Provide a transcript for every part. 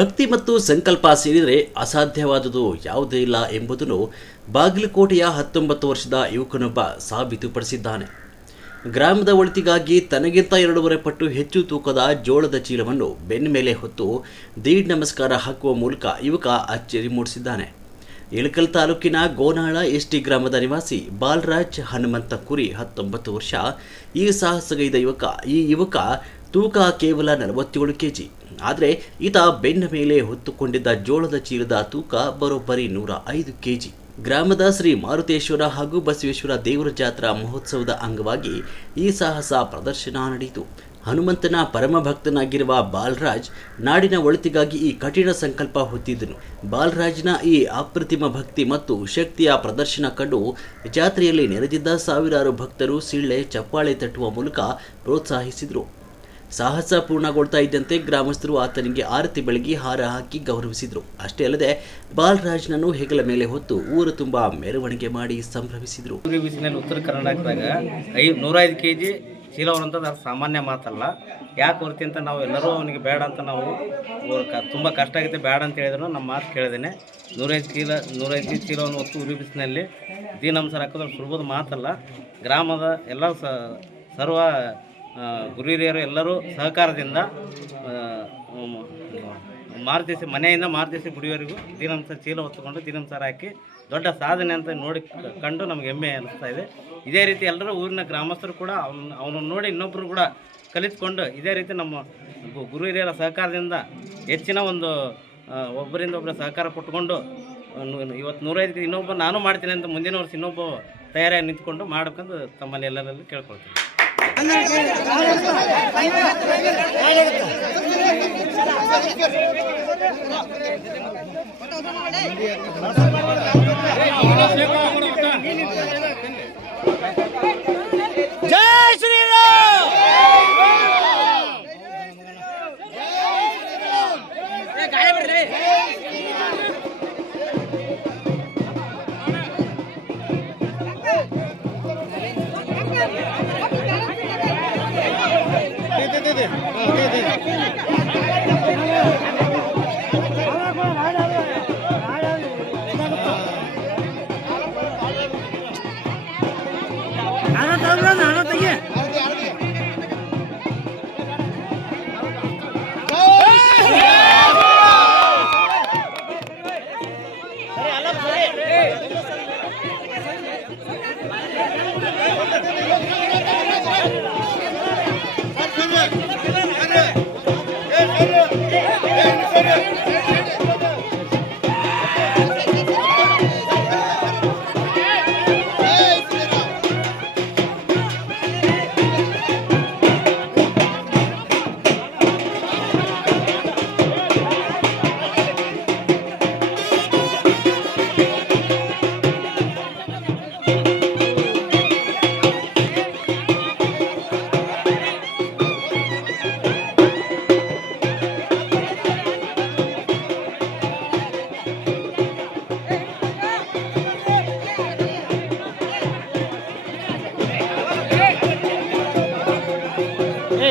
ಭಕ್ತಿ ಮತ್ತು ಸಂಕಲ್ಪ ಸೇರಿದರೆ ಅಸಾಧ್ಯವಾದುದು ಯಾವುದೇ ಇಲ್ಲ ಎಂಬುದನ್ನು ಬಾಗಲಕೋಟೆಯ 19 ವರ್ಷದ ಯುವಕನೊಬ್ಬ ಸಾಬೀತುಪಡಿಸಿದ್ದಾನೆ. ಗ್ರಾಮದ ಒಳಿತಿಗಾಗಿ ತನಗಿಂತ 2.5 ಪಟ್ಟು ಹೆಚ್ಚು ತೂಕದ ಜೋಳದ ಚೀಲವನ್ನು ಬೆನ್ನ ಮೇಲೆ ಹೊತ್ತು ದೀಡ್ ನಮಸ್ಕಾರ ಹಾಕುವ ಮೂಲಕ ಯುವಕ ಅಚ್ಚರಿ ಮೂಡಿಸಿದ್ದಾನೆ. ಇಳಕಲ್ ತಾಲೂಕಿನ ಗೋನಾಳ ಎಸ್ಟಿ ಗ್ರಾಮದ ನಿವಾಸಿ ಬಾಲರಾಜ್ ಹನುಮಂತ ಕುರಿ 19 ವರ್ಷ ಈ ಸಾಹಸಗೈದ ಯುವಕ ತೂಕ ಕೇವಲ 47 ಕೆಜಿ. ಆದರೆ ಈತ ಬೆನ್ನ ಮೇಲೆ ಹೊತ್ತುಕೊಂಡಿದ್ದ ಜೋಳದ ಚೀಲದ ತೂಕ ಬರೋಬ್ಬರಿ 105 ಕೆಜಿ. ಗ್ರಾಮದ ಶ್ರೀ ಮಾರುತೇಶ್ವರ ಹಾಗೂ ಬಸವೇಶ್ವರ ದೇವರ ಜಾತ್ರಾ ಮಹೋತ್ಸವದ ಅಂಗವಾಗಿ ಈ ಸಾಹಸ ಪ್ರದರ್ಶನ ನಡೆಯಿತು. ಹನುಮಂತನ ಪರಮ ಭಕ್ತನಾಗಿರುವ ಬಾಲರಾಜ್ ನಾಡಿನ ಒಳಿತಿಗಾಗಿ ಈ ಕಠಿಣ ಸಂಕಲ್ಪ ಹೊತ್ತಿದ್ದನು. ಬಾಲರಾಜ್ನ ಈ ಅಪ್ರತಿಮ ಭಕ್ತಿ ಮತ್ತು ಶಕ್ತಿಯ ಪ್ರದರ್ಶನ ಕಂಡು ಜಾತ್ರೆಯಲ್ಲಿ ನೆರೆದಿದ್ದ ಸಾವಿರಾರು ಭಕ್ತರು ಸಿಳ್ಳೆ ಚಪ್ಪಾಳೆ ತಟ್ಟುವ ಮೂಲಕ ಪ್ರೋತ್ಸಾಹಿಸಿದರು. ಸಾಹಸ ಪೂರ್ಣಗೊಳ್ತಾ ಇದ್ದಂತೆ ಗ್ರಾಮಸ್ಥರು ಆತನಿಗೆ ಆರತಿ ಬೆಳಗಿ ಹಾರ ಹಾಕಿ ಗೌರವಿಸಿದರು. ಅಷ್ಟೇ ಅಲ್ಲದೆ ಬಾಲರಾಜ್ನನ್ನು ಹೆಗಲ ಮೇಲೆ ಹೊತ್ತು ಊರು ತುಂಬ ಮೆರವಣಿಗೆ ಮಾಡಿ ಸಂಭ್ರಮಿಸಿದರು. ಉತ್ತರ ಕರ್ನಾಟಕದಾಗ 105 kg ಚೀಲವರಂಥದ್ದು ಅದು ಸಾಮಾನ್ಯ ಮಾತಲ್ಲ. ಯಾಕೆ ಹೊರ್ತಿ ಅಂತ ನಾವು ಎಲ್ಲರೂ ಅವನಿಗೆ ಬೇಡ ಅಂತ ನಾವು ತುಂಬ ಕಷ್ಟ ಆಗುತ್ತೆ ಬೇಡ ಅಂತ ಹೇಳಿದ್ರು ನಮ್ಮ ಮಾತು ಕೇಳಿದ್ದೇನೆ. 105 kg ಚೀಲವನ್ನು ಹೊತ್ತು ಉರಿ ಬಿಸಿನಲ್ಲಿ ದೀನಂಸರ ಹಾಕೋದು ಸುಲಭದ ಮಾತಲ್ಲ. ಗ್ರಾಮದ ಎಲ್ಲ ಸರ್ವ ಗುರು ಹಿರಿಯರು ಎಲ್ಲರೂ ಸಹಕಾರದಿಂದ ಮಾರುತಿಸಿ ಮನೆಯಿಂದ ಮಾರುತಿಸಿ ಗುಡಿಯವರೆಗೂ ದೀನಂಸ ಚೀಲ ಹೊತ್ತುಕೊಂಡು ದೀನಂಸಾರ ಹಾಕಿ ದೊಡ್ಡ ಸಾಧನೆ ಅಂತ ಕಂಡು ನಮಗೆ ಹೆಮ್ಮೆ ಅನಿಸ್ತಾ ಇದೆ. ಇದೇ ರೀತಿ ಎಲ್ಲರೂ ಊರಿನ ಗ್ರಾಮಸ್ಥರು ಕೂಡ ಅವನನ್ನು ನೋಡಿ ಇನ್ನೊಬ್ಬರು ಕೂಡ ಕಲಿತ್ಕೊಂಡು ಇದೇ ರೀತಿ ನಮ್ಮ ಗುರು ಹಿರಿಯರ ಸಹಕಾರದಿಂದ ಹೆಚ್ಚಿನ ಒಂದು ಒಬ್ಬರಿಂದ ಒಬ್ಬರ ಸಹಕಾರ ಕೊಟ್ಕೊಂಡು ಇವತ್ತು 105 ಇನ್ನೊಬ್ಬ ನಾನು ಮಾಡ್ತೀನಿ ಅಂತ ಮುಂದಿನ ವರ್ಷ ಇನ್ನೊಬ್ಬ ತಯಾರಾಗಿ ನಿಂತ್ಕೊಂಡು ಮಾಡಬೇಕಂತ ತಮ್ಮಲ್ಲಿ ಎಲ್ಲರಲ್ಲಿ ಕೇಳ್ಕೊಳ್ತೀನಿ. ಜೈ ಶ್ರೀರಾಮ್.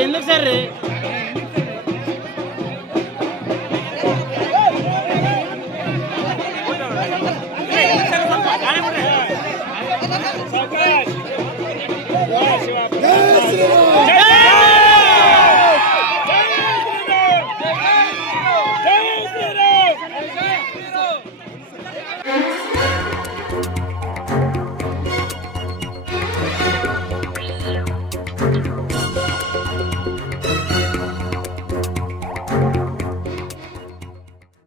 ఎందుకు సార్ జై శ్రీరామ్.